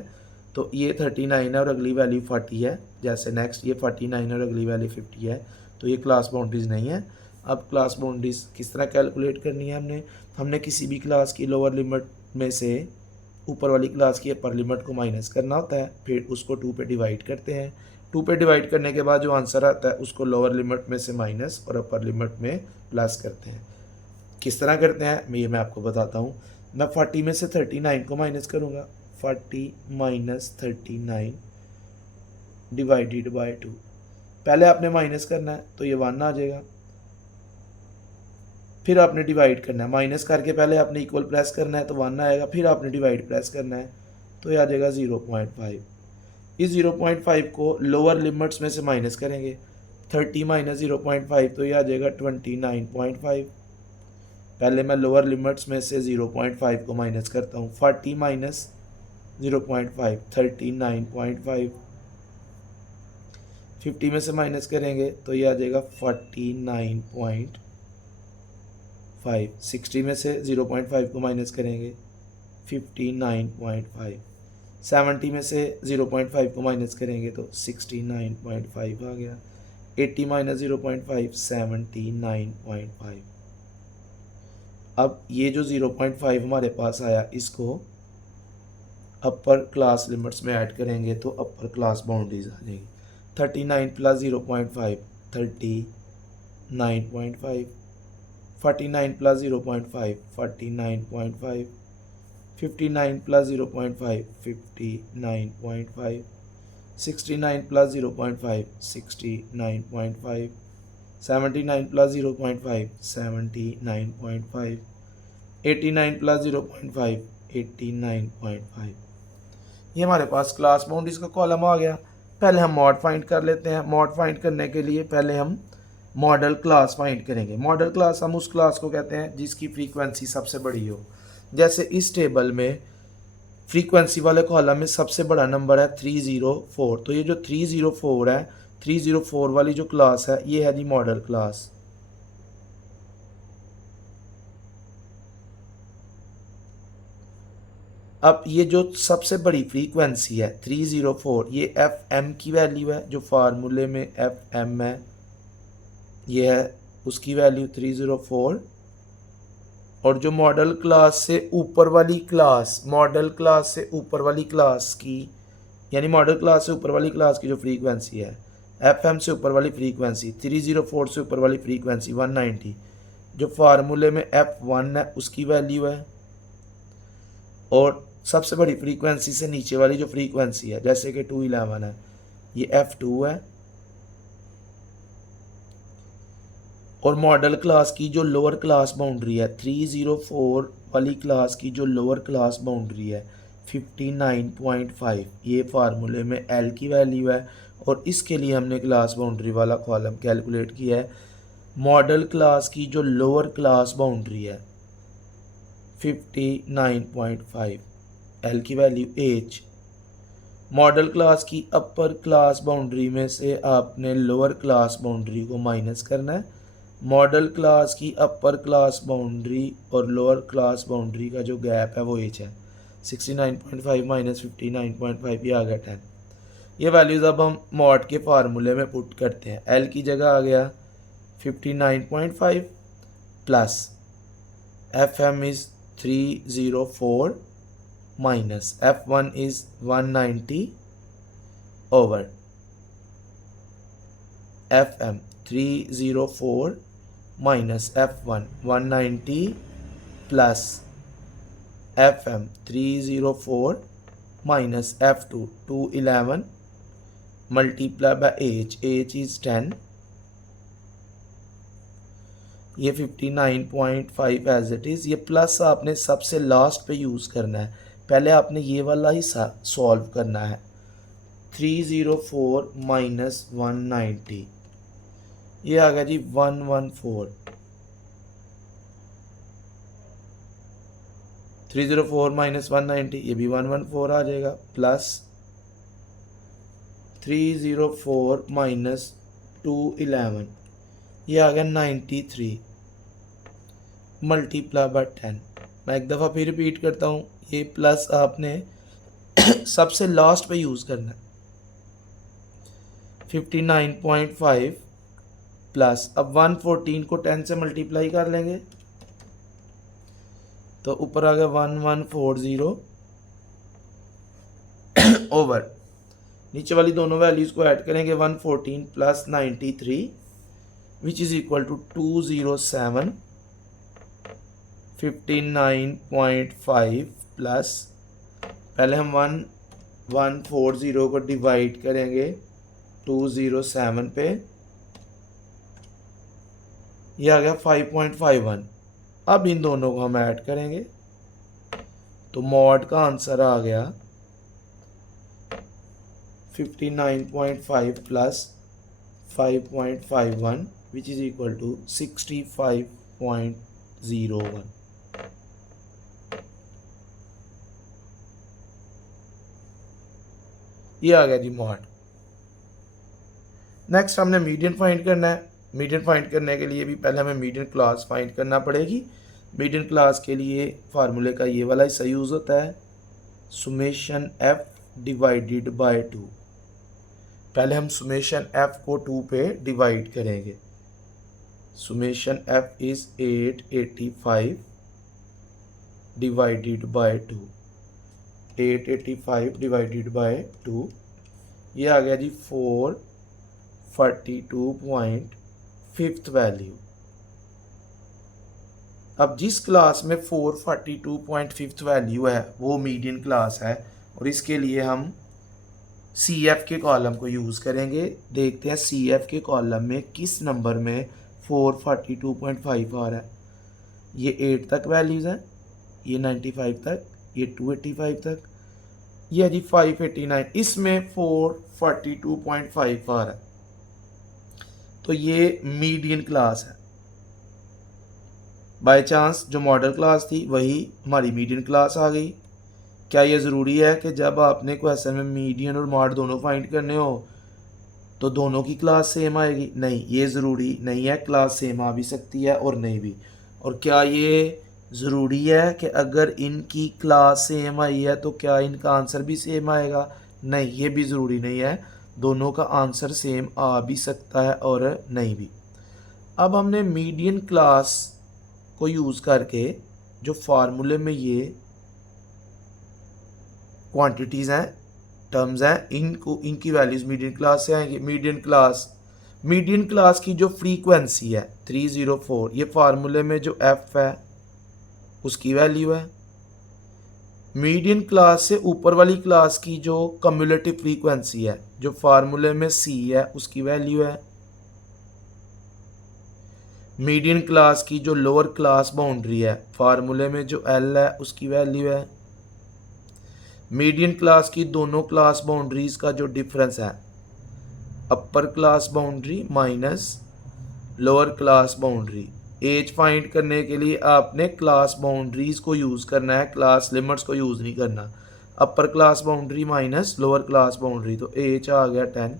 तो ये 39 है और अगली वैल्यू 40 है, जैसे नेक्स्ट ये 49 और अगली वैल्यू 50 है, तो ये क्लास बाउंड्रीज नहीं है। अब क्लास बाउंड्रीज किस तरह कैलकुलेट करनी है, हमने किसी भी क्लास की लोअर लिमिट में से ऊपर वाली क्लास की अपर लिमिट को माइनस करना होता है, फिर उसको 2 पे डिवाइड करते हैं। 2 पे डिवाइड करने के बाद जो आंसर आता है उसको लोअर लिमिट में से माइनस और अपर लिमिट में प्लस करते हैं। किस तरह करते हैं मैं आपको बताता हूँ। मैं 40 में से 39 को माइनस करूँगा, 40 माइनस 39 डिवाइडेड बाय 2। पहले आपने माइनस करना है तो ये 1 आ जाएगा, फिर आपने डिवाइड करना है, माइनस करके पहले आपने इक्वल प्रेस करना है तो 1 आएगा, फिर आपने डिवाइड प्रेस करना है तो ये आ जाएगा 0.5। इस 0.5 को लोअर लिमिट्स में से माइनस करेंगे, 30 माइनस 0.5 तो ये आ जाएगा 29.5। पहले मैं लोअर लिमिट्स में से 0.5 को माइनस करता हूँ। 40 माइनस 0.5 39.5, 50 में से माइनस करेंगे तो ये आ जाएगा 49.5। 60 में से 0.5 को माइनस करेंगे 59.5, 70 में से 0.5 को माइनस करेंगे तो 69.5 आ गया। 80 माइनस 0.5 79.5। अब ये जो 0.5 हमारे पास आया इसको अपर क्लास लिमिट्स में ऐड करेंगे तो अपर क्लास बाउंड्रीज आ जाएगी। 39 plus 0.5 39.5, 49 plus 0.5 49.5, 59 plus 0.5 59.5, 69 plus 0.5 69.5, 79 plus 0.5 79.5, 89 plus 0.5 89.5। ये हमारे पास क्लास बाउंड्रीज का कॉलम आ गया। पहले हम मॉड फाइंड कर लेते हैं। मॉड फाइंड करने के लिए पहले हम मॉडल क्लास फाइंड करेंगे। मॉडल क्लास हम उस क्लास को कहते हैं जिसकी फ्रीक्वेंसी सबसे बड़ी हो। जैसे इस टेबल में फ्रीक्वेंसी वाले कॉलम में सबसे बड़ा नंबर है 304, तो ये जो 304 है, 304 वाली जो क्लास है ये है जी मॉडल क्लास। अब ये जो सबसे बड़ी फ्रीक्वेंसी है 304, ये एफ एम की वैल्यू है, जो फार्मूले में एफ एम है ये है उसकी वैल्यू 304। और जो मॉडल क्लास से ऊपर वाली क्लास, मॉडल क्लास से ऊपर वाली क्लास की, यानी मॉडल क्लास से ऊपर वाली क्लास की जो फ्रीक्वेंसी है, एफ एम से ऊपर वाली फ्रीक्वेंसी 304 से ऊपर वाली फ्रीक्वेंसी 190, जो फार्मूले में एफ वन है उसकी वैल्यू है। और सबसे बड़ी फ्रीक्वेंसी से नीचे वाली जो फ्रीक्वेंसी है जैसे कि 211 है, ये F2 है। और मॉडल क्लास की जो लोअर क्लास बाउंड्री है 304 वाली क्लास की जो लोअर क्लास बाउंड्री है 59.5, ये फार्मूले में L की वैल्यू है। और इसके लिए हमने क्लास बाउंड्री वाला कॉलम कैलकुलेट किया है। मॉडल क्लास की जो लोअर क्लास बाउंड्री है 59.5, L की वैल्यू H। मॉडल क्लास की अपर क्लास बाउंड्री में से आपने लोअर क्लास बाउंड्री को माइनस करना है। मॉडल क्लास की अपर क्लास बाउंड्री और लोअर क्लास बाउंड्री का जो गैप है वो H है। 69.5 माइनस 59.5, ये आ गया 10। ये वैल्यूज़ अब हम मॉड के फार्मूले में पुट करते हैं। L की जगह आ गया 59.5 plus FM is 304 minus F1 is 190 over FM 304 minus F1 190 plus FM 304 minus F2 211 multiply by H is 10। ये 59.5 एज इट इज़। ये प्लस आपने सबसे लास्ट पे यूज़ करना है, पहले आपने ये वाला ही सॉल्व करना है। 304 माइनस 190, ये आ गया जी 114। 304 माइनस 190, ये भी 114 आ जाएगा, प्लस 304 माइनस 211, ये आ गया 93 मल्टीप्लाई बाय 10। मैं एक दफ़ा फिर रिपीट करता हूँ, ये प्लस आपने सबसे लास्ट पे यूज़ करना है। 59.5 प्लस, अब 114 को 10 से मल्टीप्लाई कर लेंगे तो ऊपर आ गया 1140 ओवर, नीचे वाली दोनों वैल्यूज़ को ऐड करेंगे 114 plus 93 which is equal to 207। 59.5 plus, पहले हम 1140 को डिवाइड करेंगे 207 पे, ये आ गया 5.51। अब इन दोनों को हम ऐड करेंगे तो मॉड का आंसर आ गया 59.5 plus 5.51 which is equal to 65.01। ये आ गया जी मॉड। नेक्स्ट हमने मीडियन फाइंड करना है। मीडियन फाइंड करने के लिए भी पहले हमें मीडियन क्लास फाइंड करना पड़ेगी। मीडियन क्लास के लिए फार्मूले का ये वाला हिस्सा यूज़ होता है, सुमेशन एफ डिवाइडेड बाय 2। पहले हम सुमेशन एफ को 2 पे डिवाइड करेंगे। Summation f is 885 divided by 2, 885 divided by 2, ये आ गया जी 442.5 वैल्यू। अब जिस क्लास में 442.5 वैल्यू है वो मीडियन क्लास है, और इसके लिए हम CF के कॉलम को यूज़ करेंगे। देखते हैं CF के कॉलम में किस नंबर में 442.5 आ रहा है। ये 8 तक वैल्यूज़ हैं, ये 95 तक, ये 285 तक, ये जी 589, इसमें 442.5 आ रहा है। तो ये मीडियन क्लास है। बाय चांस जो मॉडल क्लास थी वही हमारी मीडियन क्लास आ गई। क्या ये ज़रूरी है कि जब आपने क्वेश्चन में मीडियन और मॉड दोनों फाइंड करने हो तो दोनों की क्लास सेम आएगी? नहीं, ये ज़रूरी नहीं है। क्लास सेम आ भी सकती है और नहीं भी। और क्या ये ज़रूरी है कि अगर इनकी क्लास सेम आई है तो क्या इनका आंसर भी सेम आएगा? नहीं, ये भी ज़रूरी नहीं है। दोनों का आंसर सेम आ भी सकता है और नहीं भी। अब हमने मीडियन क्लास को यूज़ करके जो फार्मूले में ये क्वांटिटीज़ हैं, टर्म्स हैं, इनकी वैल्यूज़ मीडियन क्लास से आएंगी। मीडियन क्लास की जो फ्रीक्वेंसी है 304, ये फार्मूले में जो एफ है उसकी वैल्यू है। मीडियन क्लास से ऊपर वाली क्लास की जो कम्युलेटिव फ्रीक्वेंसी है जो फार्मूले में सी है उसकी वैल्यू है। मीडियन क्लास की जो लोअर क्लास बाउंड्री है फार्मूले में जो एल है उसकी वैल्यू है। मीडियन क्लास की दोनों क्लास बाउंड्रीज का जो डिफरेंस है, upper class boundary minus lower class boundary. H फाइंड करने के लिए आपने क्लास बाउंड्रीज को यूज़ करना है, क्लास लिमिट्स को यूज़ नहीं करना। अपर class boundary minus lower class boundary, तो एज आ गया 10।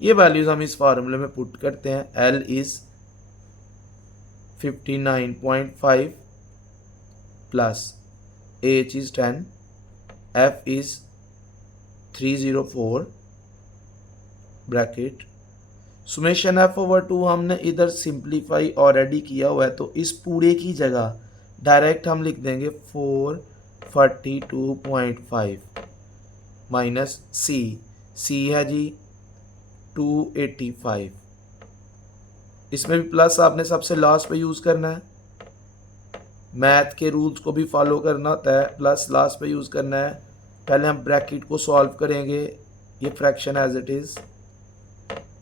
ये वैल्यूज हम इस फार्मूले में पुट करते हैं। L is 59.5 plus H is 10, F is 304 bracket summation F over 2 हमने इधर सिंप्लीफाई ऑलरेडी किया हुआ है, तो इस पूरे की जगह डायरेक्ट हम लिख देंगे 442.5 माइनस सी है जी 285। इसमें भी प्लस आपने सबसे लास्ट पे यूज़ करना है। मैथ के रूल्स को भी फॉलो करना होता है, प्लस लास्ट पे यूज़ करना है। पहले हम ब्रैकेट को सॉल्व करेंगे, ये fraction as it is.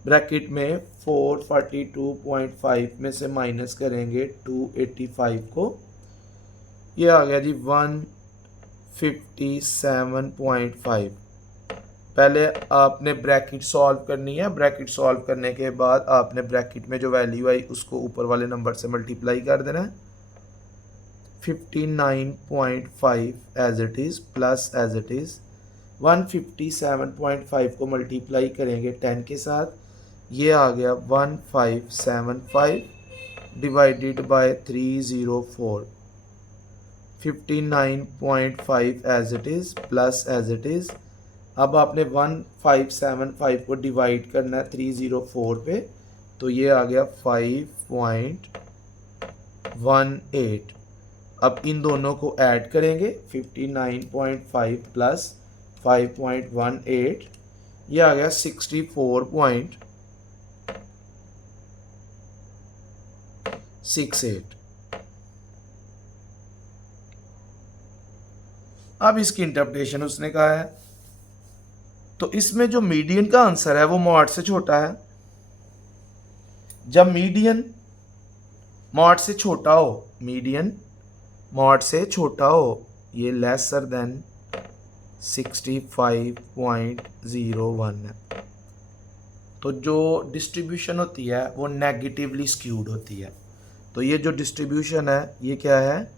Bracket में 442.5 में से माइनस करेंगे 285 को, ये आ गया जी 157.5। पहले आपने ब्रैकेट सॉल्व करनी है। ब्रैकेट सॉल्व करने के बाद आपने ब्रैकेट में जो वैल्यू आई उसको ऊपर वाले नंबर से मल्टीप्लाई कर देना है। 59.5 as it is plus as it is 157.5 को मल्टीप्लाई करेंगे 10 के साथ, ये आ गया 1575 divided by 304। 59.5 as it is plus as it is. अब आपने 1575 को डिवाइड करना है 304 पे, तो ये आ गया 5.18। अब इन दोनों को ऐड करेंगे, 59.5 प्लस 5.18, ये आ गया 64.68। अब इसकी इंटरप्रिटेशन उसने कहा है, तो इसमें जो मीडियन का आंसर है वो मॉड से छोटा है। जब मीडियन मॉड से छोटा हो, मीडियन मॉड से छोटा हो, ये लेसर देन 65.01 है, तो जो डिस्ट्रीब्यूशन होती है वो नेगेटिवली स्क्यूड होती है। तो ये जो डिस्ट्रीब्यूशन है ये क्या है?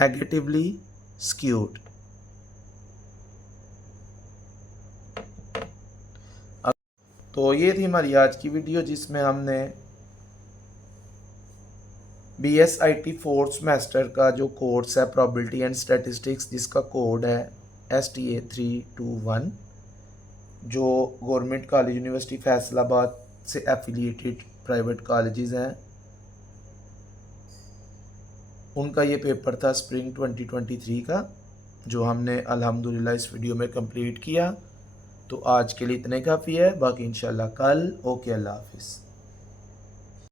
Negatively skewed. तो ये थी हमारी आज की वीडियो जिसमें हमने BSIT फोर्थ सेमेस्टर का जो कोर्स है प्रोबेबिलिटी एंड स्टैटिस्टिक्स, जिसका कोड है STA 321, जो गवर्नमेंट कॉलेज यूनिवर्सिटी फैसलाबाद से एफिलिएटेड प्राइवेट कॉलेजेस हैं, उनका ये पेपर था स्प्रिंग 2023 का, जो हमने अल्हम्दुलिल्लाह इस वीडियो में कंप्लीट किया। तो आज के लिए इतने काफ़ी है, बाकी इंशाल्लाह कल। ओके, अल्लाह हाफिज़।